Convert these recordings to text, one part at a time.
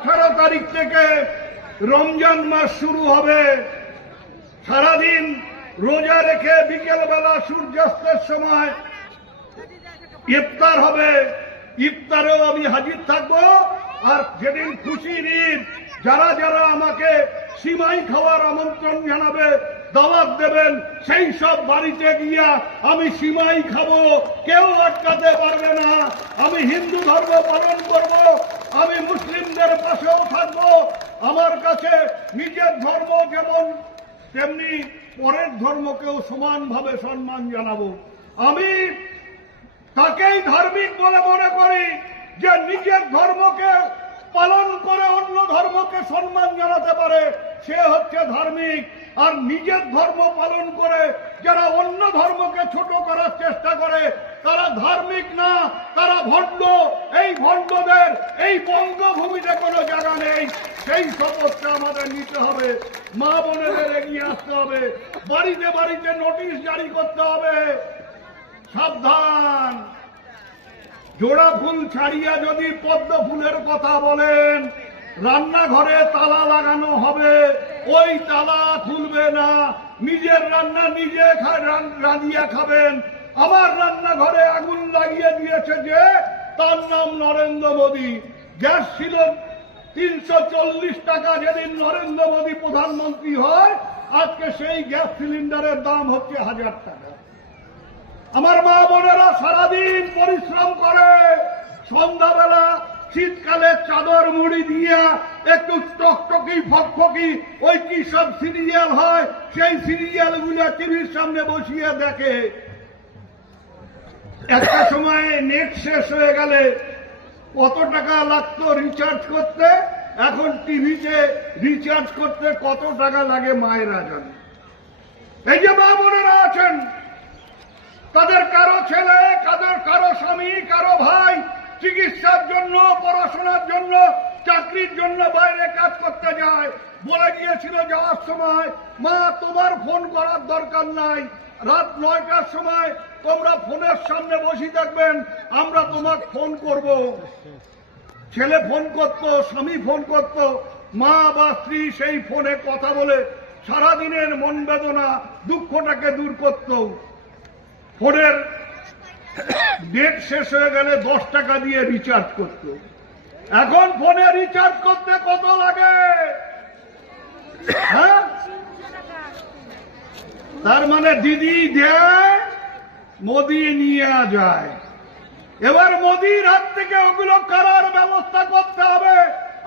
আঠারো তারিখ থেকে রমজান মাস শুরু হবে। সারাদিন রোজা রেখে বিকেলবেলা সূর্যাস্তের সময় ইফতার হবে। ইফতারেও আমি হাজির থাকব। আর যেদিন খুশি ঈদ যারা যারা আমাকে সিমাই খাওয়ার আমন্ত্রণ জানাবে, দাওয়াত দেবেন, সেই সব বাড়িতে গিয়া আমি সিমাই খাব। কেউ আটকাতে পারবে না। আমি হিন্দু ধর্ম পালন করব। আমি মুসলিমদের পাশেও থাকব, আমার কাছে নিজের ধর্ম যেমন, তেমনি পরের ধর্মকেও সমানভাবে সম্মান জানাব। আমি তাকেই ধার্মিক বলে মনে করি, যে নিজের ধর্মকে পালন করে অন্য ধর্মকে সম্মান জানাতে পারে, সে হচ্ছে ধার্মিক। আর নিজের ধর্ম পালন করে যারা অন্য ধর্মকে ছোট করার চেষ্টা করে, তারা ধার্মিক না, তারা ভণ্ড। এই বঙ্গভূমিতে কোনো জায়গা নেই। সেই শপথটা আমাদের নিতে হবে। মা বোনেদের এগিয়ে আসতে হবে। বাড়িতে বাড়িতে নোটিশ জারি করতে হবে। সাবধান। জোড়া ফুল ছাড়িয়া যদি পদ্ম ফুলের কথা বলেন, রান্নাঘরে তালা লাগানো হবে। ওই তালা খুলবে না। নিজের রান্না নিজে রাঁধিয়া খাবেন। আমার রান্নাঘরে আগুন লাগিয়ে দিয়েছে যে, তার নাম নরেন্দ্র মোদী। গ্যাস ছিল তিনশো চল্লিশ টাকা যেদিন নরেন্দ্র মোদী প্রধানমন্ত্রী হয়, আজকে সেই গ্যাস সিলিন্ডারের দাম হচ্ছে হাজার টাকা। আমার মা বোনেরা সারাদিন পরিশ্রম করে, সন্ধ্যাবেলা শীতকালে চাদর মুড়ি দিয়া একটু টকটকি, ফকফকি, ওই কি সব সিরিয়াল হয়, সেই সিরিয়ালগুলো টিভির সামনে বসিয়ে দেখে। একটা সময় নেট শেষ হয়ে গেলে কত টাকা লাগতো রিচার্জ করতে? এখন টিভিতে রিচার্জ করতে কত টাকা লাগে মায়েরা জানে এই যে মা বোনেরা আছেন, তাদের কারও ছেলে, কাদের কারও স্বামী, কারও ভাই চিকিৎসার জন্য, পড়াশোনার জন্য, চাকরির জন্য বাইরে কাজ করতে যায়। বলে গিয়েছিল যাওয়ার সময়, মা, তোমার ফোন করার দরকার নাই। রাত নয়টার সময় তোমরা ফোনের সামনে বসে থাকবেন, আমরা তোমাকে ফোন করব। ছেলে ফোন করত, স্বামী ফোন করত, মা বা স্ত্রী সেই ফোনে কথা বলে সারাদিনের মন বেদনা, দুঃখটাকে দূর করতো। ফোনের ডেট শেষ হয়ে গেলে দশ টাকা দিয়ে রিচার্জ করত। এখন ফোনে রিচার্জ করতে কত লাগে? হ্যাঁ? তার মানে দিদি দেয় মোদি নিয়ে যায়। এবার মোদির হাত থেকে ওগুলো করার ব্যবস্থা করতে হবে।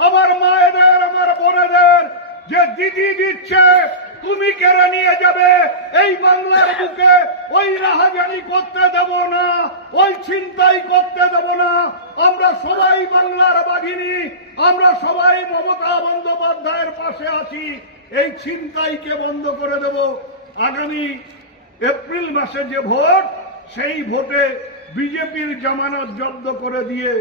আমার মায়েদের, আমার বোনেদের যে দিদি দিচ্ছে, তুমি কেড়ে নিয়ে যাবে। এই বাংলার বুকে ওই রাহাজানি করতে দেব না, ওই ছিনতাই করতে দেব না। আমরা সবাই বাংলার বাঘিনী, আমরা সবাই মমতা বন্দ্যোপাধ্যায়ের পাশে আছি। এই ছিনতাইকে বন্ধ করে দেব। আগামী এপ্রিল মাসে যে ভোট সেই ভোটে বিজেপির জামানত জব্দ করে দিয়ে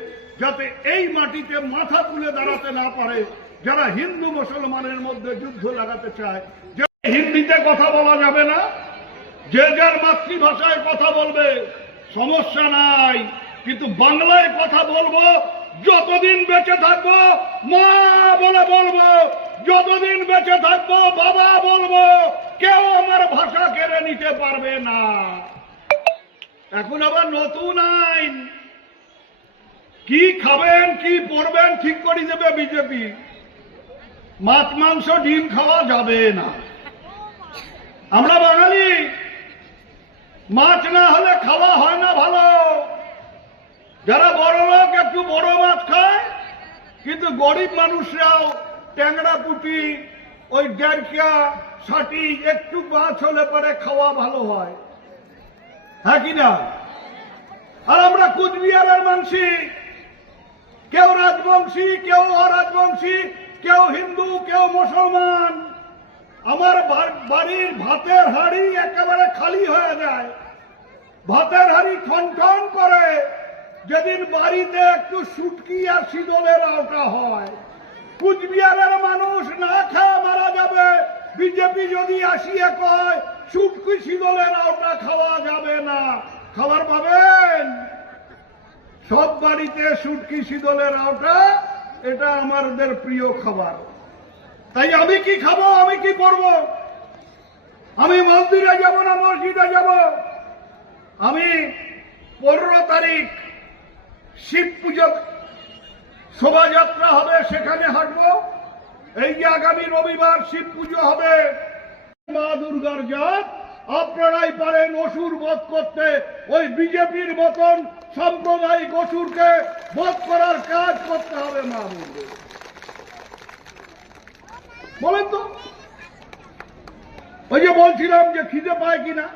যাতে এই মাটিতে মাথা তুলে দাঁড়াতে না পারে, যারা হিন্দু মুসলমানের মধ্যে যুদ্ধ লাগাতে চায়, যে হিন্দিতে কথা বলা যাবে না, যে যার মাতৃভাষায় কথা বলবে, সমস্যা নাই। কিন্তু বাংলায় কথা বলব, যতদিন বেঁচে থাকব, মা বলে বলব, যতদিন বেঁচে থাকব, বাবা বলব, কেউ আমার ভাষা কেড়ে নিতে পারবে না। এখন আবার নতুন আইন। কি খাবেন, কি পরবেন, ঠিক করে দেবে বিজেপি। মাছ, মাংস, ডিম খাওয়া যাবে না। আমরা বাঙালি, মাছ না হলে খাওয়া হয় না ভালো। যারা বড় লোক, একটু বড় মাছ খায়, কিন্তু গরিব মানুষরাও ট্যাংরা পুটি, ওই ডেরকিয়া ষাটি, একটু মাছ হলে পরে খাওয়া ভালো হয়। হ্যাঁ কি না? আর আমরা কুচবিহারের মানসি। কেউ রাজবংশী, কেউ অরাজবংশী, কেউ হিন্দু, কেউ মুসলমান। আমার বাড়ির ভাতের হাড়ি একেবারে খালি হয়ে যায়। ভাতের হাড়ি ঠন ঠন করে। যেদিন বাড়িতে একটু সুটকি আর শীতলের আওটা হয়, কুচবিহারের মানুষ না খেয়ে মারা যাবে। বিজেপি যদি আসিয়ে কয় সুটকি শীতলের আওটা খাওয়া যাবে না। খাবার পাবেন? সব বাড়িতে সুটকি শীতলের আওটা এটা আমাদের প্রিয় খাবার। তাই আমি কি খাব, আমি কি করব? আমি মন্দিরে যাব না, মসজিদে যাব? আমি পনেরো তারিখ শিব পুজো শোভাযাত্রা হবে, সেখানে হাঁটবো। এই যে আগামী রবিবার শিব পুজো হবে মা দুর্গার জাত, আপনারাই পারেন অসুর বধ করতে। ওই বিজেপির মতন সাম্প্রদায়িক অসুরকে বধ করার কাজ করতে হবে মা দুর্গা বলেন তো। ওই যে বলছিলাম যে খিদে পায় কিনা?